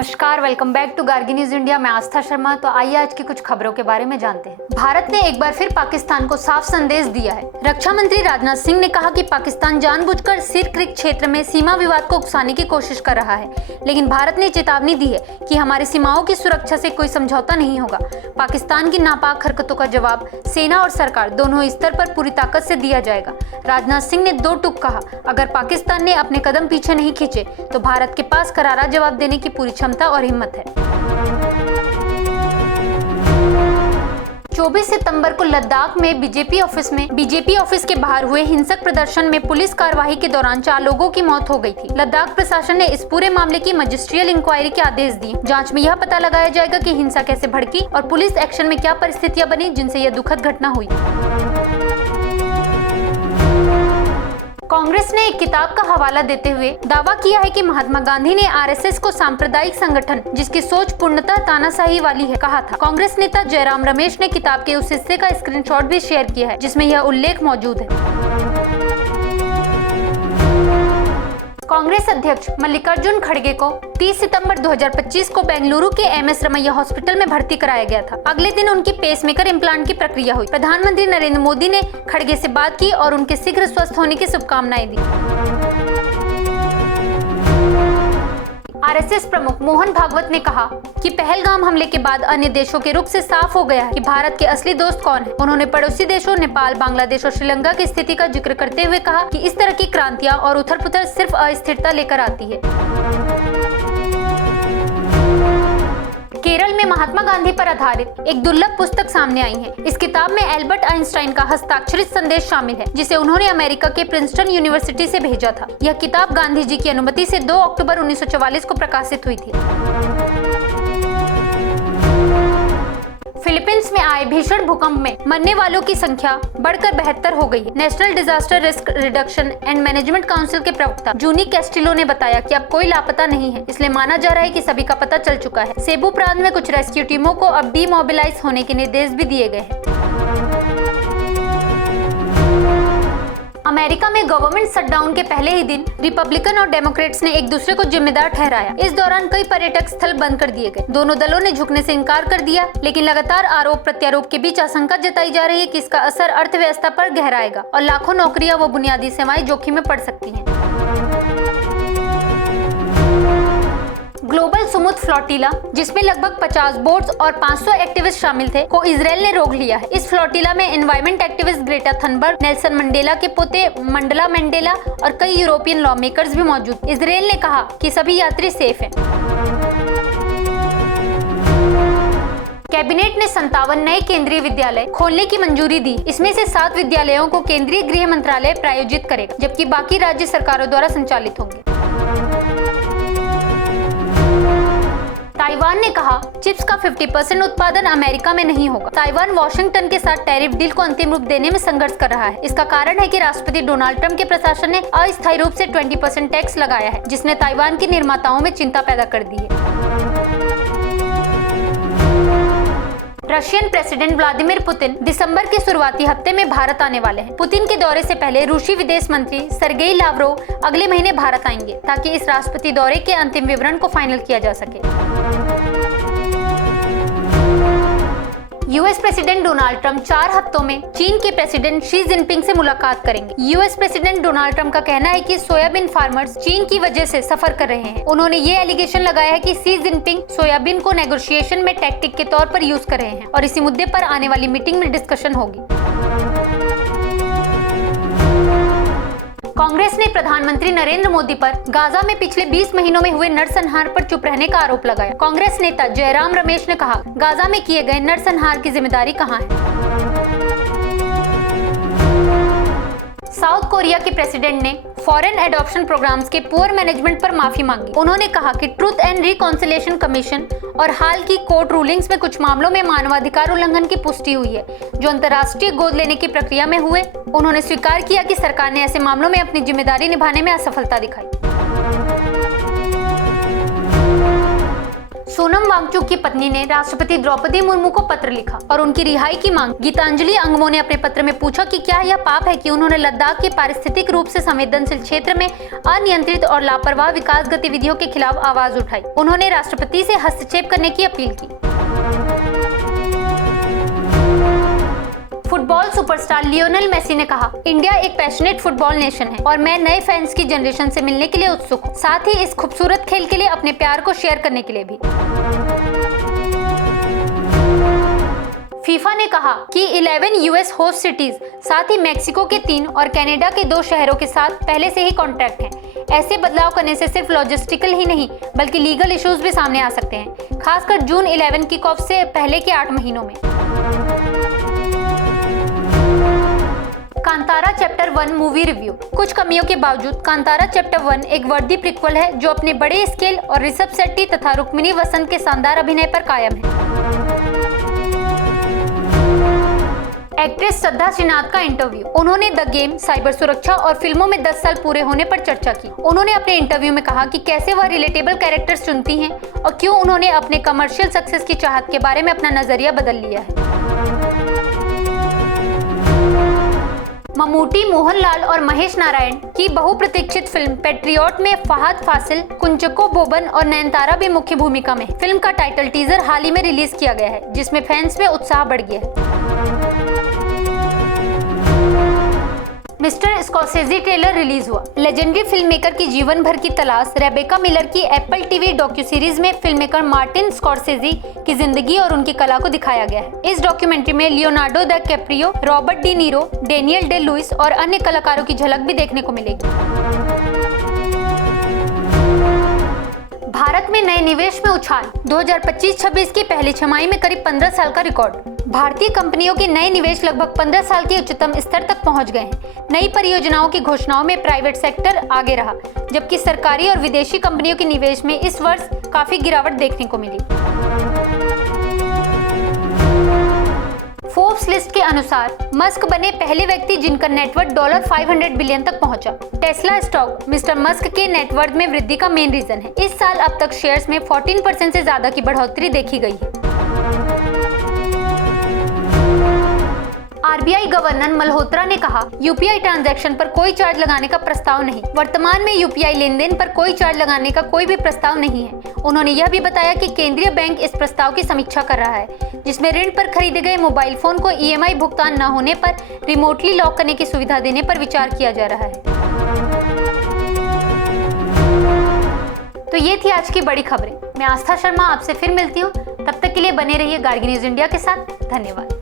नमस्कार, welcome back to Gargi news India. मैं आस्था शर्मा। तो आइए आज की कुछ खबरों के बारे में जानते हैं। भारत ने एक बार फिर पाकिस्तान को साफ संदेश दिया है। रक्षा मंत्री राजनाथ सिंह ने कहा कि पाकिस्तान जानबूझकर सिर क्रिक क्षेत्र में सीमा विवाद को उकसाने की कोशिश कर रहा है, लेकिन भारत ने चेतावनी दी है कि हमारी सीमाओं की सुरक्षा से कोई समझौता नहीं होगा। पाकिस्तान की नापाक हरकतों का जवाब सेना और सरकार दोनों स्तर पर पूरी ताकत से दिया जाएगा। राजनाथ सिंह ने दो टूक कहा, अगर पाकिस्तान ने अपने कदम पीछे नहीं खींचे तो भारत के पास करारा जवाब देने की पूरी क्षमता और हिम्मत है। 24 सितंबर को लद्दाख में बीजेपी ऑफिस के बाहर हुए हिंसक प्रदर्शन में पुलिस कार्रवाई के दौरान 4 लोगों की मौत हो गई थी। लद्दाख प्रशासन ने इस पूरे मामले की मजिस्ट्रियल इंक्वायरी के आदेश दिए। जांच में यह पता लगाया जाएगा कि हिंसा कैसे भड़की और पुलिस एक्शन में क्या परिस्थितियां बनी जिनसे यह दुखद घटना हुई। कांग्रेस ने एक किताब का हवाला देते हुए दावा किया है कि महात्मा गांधी ने आरएसएस को सांप्रदायिक संगठन जिसकी सोच पूर्णतः तानाशाही वाली है कहा था। कांग्रेस नेता जयराम रमेश ने किताब के उस हिस्से का स्क्रीनशॉट भी शेयर किया है जिसमें यह उल्लेख मौजूद है। कांग्रेस अध्यक्ष मल्लिकार्जुन खड़गे को 30 सितंबर 2025 को बेंगलुरु के एमएस रमैया हॉस्पिटल में भर्ती कराया गया था। अगले दिन उनकी पेसमेकर इम्प्लांट की प्रक्रिया हुई। प्रधानमंत्री नरेंद्र मोदी ने खड़गे से बात की और उनके शीघ्र स्वस्थ होने की शुभकामनाएं दी। आरएसएस प्रमुख मोहन भागवत ने कहा कि पहलगाम हमले के बाद अन्य देशों के रुख से साफ हो गया है कि भारत के असली दोस्त कौन है। उन्होंने पड़ोसी देशों नेपाल, बांग्लादेश और श्रीलंका की स्थिति का जिक्र करते हुए कहा कि इस तरह की क्रांतियां और उथल-पुथल सिर्फ अस्थिरता लेकर आती है। केरल में महात्मा गांधी पर आधारित एक दुर्लभ पुस्तक सामने आई है। इस किताब में एल्बर्ट आइंस्टाइन का हस्ताक्षरित संदेश शामिल है जिसे उन्होंने अमेरिका के प्रिंसटन यूनिवर्सिटी से भेजा था। यह किताब गांधी जी की अनुमति से 2 अक्टूबर 1944 को प्रकाशित हुई थी। फिलीपींस में आए भीषण भूकंप में मरने वालों की संख्या बढ़कर 72 हो गई है। National disaster risk reduction and management council के प्रवक्ता जूनी कैस्टिलो ने बताया कि अब कोई लापता नहीं है, इसलिए माना जा रहा है कि सभी का पता चल चुका है। सेबू प्रांत में कुछ रेस्क्यू टीमों को अब डीमोबिलाइज होने के निर्देश भी दिए गए हैं। अमेरिका में गवर्नमेंट शटडाउन के पहले ही दिन रिपब्लिकन और डेमोक्रेट्स ने एक दूसरे को जिम्मेदार ठहराया। इस दौरान कई पर्यटक स्थल बंद कर दिए गए। दोनों दलों ने झुकने से इनकार कर दिया, लेकिन लगातार आरोप प्रत्यारोप के बीच आशंका जताई जा रही है कि इसका असर अर्थव्यवस्था पर गहराएगा और लाखों नौकरियां व बुनियादी सेवाएं जोखिम में पड़ सकती हैं। ग्लोबल सुमुद फ्लोटिला, जिसमें लगभग 50 बोट्स और 500 एक्टिविस्ट शामिल थे, को इजराइल ने रोक लिया है। इस फ्लोटिला में environment activist Greta Thunberg, Nelson Mandela के पोते मंडला मंडेला और कई यूरोपियन लॉ मेकर्स भी मौजूद। इजराइल ने कहा कि सभी यात्री सेफ हैं। कैबिनेट ने 57 नए केंद्रीय विद्यालय खोलने की मंजूरी दी। इसमें से 7 विद्यालयों को केंद्रीय गृह मंत्रालय प्रायोजित करेगा, जबकि बाकी राज्य सरकारों द्वारा संचालित होंगे। ताइवान ने कहा चिप्स का 50% उत्पादन अमेरिका में नहीं होगा। ताइवान वाशिंगटन के साथ टैरिफ डील को अंतिम रूप देने में संघर्ष कर रहा है। इसका कारण है कि राष्ट्रपति डोनाल्ड ट्रंप के प्रशासन ने अस्थायी रूप से 20% टैक्स लगाया है, जिसने ताइवान के निर्माताओं में चिंता पैदा कर दी है। रशियन प्रेसिडेंट व्लादिमीर पुतिन दिसंबर के शुरुआती हफ्ते में भारत आने वाले हैं। पुतिन के दौरे से पहले रूसी विदेश मंत्री सर्गेई लावरोव अगले महीने भारत आएंगे ताकि इस राष्ट्रपति दौरे के अंतिम विवरण को फाइनल किया जा सके। यूएस प्रेसिडेंट डोनाल्ड ट्रंप 4 हफ्तों में चीन के प्रेसिडेंट शी जिनपिंग से मुलाकात करेंगे। यूएस प्रेसिडेंट डोनाल्ड ट्रंप का कहना है कि सोयाबीन फार्मर्स चीन की वजह से सफर कर रहे हैं। उन्होंने ये एलिगेशन लगाया है कि शी जिनपिंग सोयाबीन को नेगोशिएशन में टैक्टिक के तौर पर यूज कर रहे हैं और इसी मुद्दे पर आने वाली मीटिंग में डिस्कशन होगी। कांग्रेस ने प्रधानमंत्री नरेंद्र मोदी पर गाजा में पिछले 20 महीनों में हुए नरसंहार पर चुप रहने का आरोप लगाया। कांग्रेस नेता जयराम रमेश ने कहा, गाजा में किए गए नरसंहार की जिम्मेदारी कहां है। साउथ कोरिया के प्रेसिडेंट ने फॉरेन एडॉप्शन प्रोग्राम्स के पुअर मैनेजमेंट पर माफी मांगी। उन्होंने कहा कि ट्रूथ एंड रिकॉन्सिलिएशन कमीशन और हाल की कोर्ट रूलिंग्स में कुछ मामलों में मानवाधिकार उल्लंघन की पुष्टि हुई है जो अंतर्राष्ट्रीय गोद लेने की प्रक्रिया में हुए। उन्होंने स्वीकार किया कि सरकार ने ऐसे मामलों में अपनी जिम्मेदारी निभाने में असफलता दिखाई। सोनम वांगचुक की पत्नी ने राष्ट्रपति द्रौपदी मुर्मू को पत्र लिखा और उनकी रिहाई की मांग। गीतांजलि अंगमो ने अपने पत्र में पूछा कि क्या यह पाप है कि उन्होंने लद्दाख के पारिस्थितिक रूप से संवेदनशील क्षेत्र में अनियंत्रित और लापरवाह विकास गतिविधियों के खिलाफ आवाज उठाई। उन्होंने राष्ट्रपति से हस्तक्षेप करने की अपील की। फुटबॉल सुपरस्टार लियोनेल मेसी ने कहा, इंडिया एक पैशनेट फुटबॉल नेशन है और मैं नए फैंस की जनरेशन से मिलने के लिए उत्सुक हूँ, साथ ही इस खूबसूरत खेल के लिए अपने प्यार को शेयर करने के लिए भी। फीफा ने कहा कि 11 यूएस होस्ट सिटीज, साथ ही मैक्सिको के 3 और कनाडा के 2 शहरों के साथ पहले से ही कॉन्ट्रैक्ट हैं। ऐसे बदलाव करने से सिर्फ लॉजिस्टिकल ही नहीं बल्कि लीगल इश्यूज भी सामने आ सकते हैं, खासकर जून 11 किक ऑफ से पहले के 8 महीनों में। Kantara chapter 1 movie review. कुछ कमियों के बावजूद कांतारा चैप्टर 1 एक वर्दी प्रीक्वल है जो अपने बड़े स्केल और ऋषभ शेट्टी तथा रुक्मिणी वसंत के शानदार अभिनय पर कायम है। एक्ट्रेस श्रद्धा श्रीनाथ का इंटरव्यू। उन्होंने द गेम, साइबर सुरक्षा और फिल्मों में 10 साल पूरे होने पर चर्चा की। उन्होंने अपने इंटरव्यू में कहा कि कैसे वह रिलेटेबल कैरेक्टर्स चुनती हैं और क्यों उन्होंने अपने कमर्शियल सक्सेस की चाहत के बारे में अपना नजरिया बदल लिया है। मम्मूटी, मोहनलाल और महेश नारायण की बहुप्रतीक्षित फिल्म पैट्रियट में फहद फासिल, कुंचको बोबन और नयनतारा भी मुख्य भूमिका में। फिल्म का टाइटल टीजर हाल ही में रिलीज किया गया है, जिसमें फैंस में उत्साह बढ़ गया है। मिस्टर स्कॉर्सेज़ी ट्रेलर रिलीज हुआ। लेजेंडरी फिल्म मेकर की जीवन भर की तलाश रेबेका मिलर की एप्पल टीवी डॉक्यू सीरीज में फिल्म मेकर मार्टिन स्कॉर्सेज़ी की जिंदगी और उनकी कला को दिखाया गया है। इस डॉक्यूमेंट्री में Leonardo da Caprio, Robert De Niro, Daniel Day Lewis और अन्य कलाकारों की झलक भी देखने को मिलेगी। भारत में नए निवेश में उछाल। 2025-26 की पहली छमाही में करीब 15 साल का रिकॉर्ड। भारतीय कंपनियों के नए निवेश लगभग 15 साल के उच्चतम स्तर तक पहुंच गए हैं। नई परियोजनाओं की घोषणाओं में प्राइवेट सेक्टर आगे रहा, जबकि सरकारी और विदेशी कंपनियों के निवेश में इस वर्ष काफी गिरावट देखने को मिली। फोर्ब्स लिस्ट के अनुसार मस्क बने पहले व्यक्ति जिनका नेटवर्थ $500 बिलियन तक पहुंचा। टेस्ला स्टॉक मिस्टर मस्क के नेटवर्थ में वृद्धि का मेन रीजन है। इस साल अब तक शेयर्स में 14% से ज्यादा की बढ़ोतरी देखी गई है। आरबीआई गवर्नर मल्होत्रा ने कहा, यूपीआई ट्रांजैक्शन पर कोई चार्ज लगाने का प्रस्ताव नहीं। वर्तमान में यूपीआई लेनदेन पर कोई चार्ज लगाने का कोई भी प्रस्ताव नहीं है। उन्होंने यह भी बताया कि केंद्रीय बैंक इस प्रस्ताव की समीक्षा कर रहा है, जिसमें ऋण पर खरीदे गए मोबाइल फोन को ईएमआई भुगतान न होने पर रिमोटली लॉक करने की सुविधा देने पर विचार किया जा रहा है। तो ये थी आज की बड़ी खबरें। मैं आस्था शर्मा आपसे फिर मिलती हूँ। तब तक के लिए बने रहिए गार्गी न्यूज इंडिया के साथ। धन्यवाद।